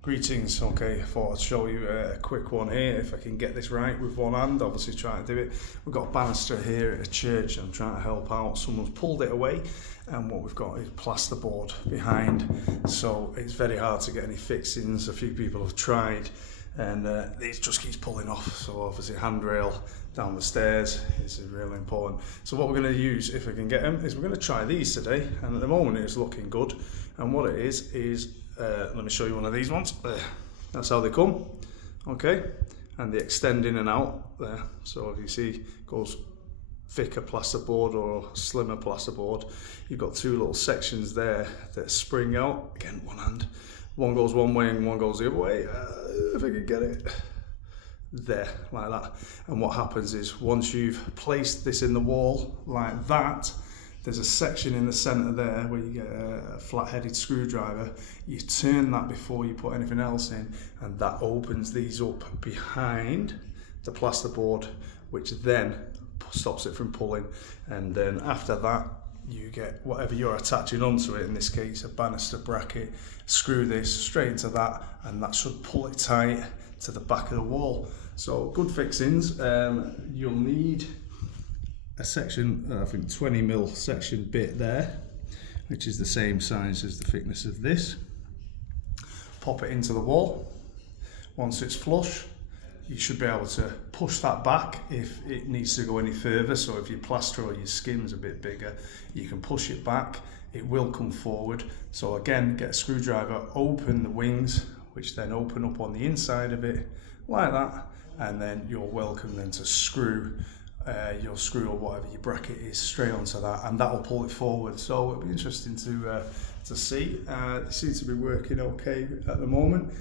Greetings. Okay, I thought I'd show you a quick one here if I can get this right with one hand. Obviously trying to do it. We've got a banister here at a church and I'm trying to help out. Someone's pulled it away and what we've got is plasterboard behind, so it's very hard to get any fixings. A few people have tried and it just keeps pulling off, so obviously handrail down the stairs is really important. So what we're going to use, if we can get them, is we're going to try these today, and at the moment it's looking good. And what it is let me show you one of these ones. That's how they come. Okay, and they extend in and out there. So if you see, it goes thicker plasterboard or slimmer plasterboard. You've got two little sections there that spring out. Again, one hand. One goes one way and one goes the other way. If I can get it there, like that. And what happens is, once you've placed this in the wall like that, there's a section in the center there where you get a flat-headed screwdriver. You turn that before you put anything else in, and that opens these up behind the plasterboard, which then stops it from pulling. And then after that, you get whatever you're attaching onto it, in this case a banister bracket. Screw this straight into that and that should pull it tight to the back of the wall. So good fixings. You'll need a section, I think 20mm section bit there, which is the same size as the thickness of this. Pop it into the wall. Once it's flush, you should be able to push that back if it needs to go any further. So if your plaster or your skim's a bit bigger, you can push it back. It will come forward. So again, get a screwdriver, open the wings, which then open up on the inside of it, like that. And then you're welcome then to screw your screw or whatever your bracket is straight onto that, and that will pull it forward. So it'll be interesting to see. It seems to be working okay at the moment.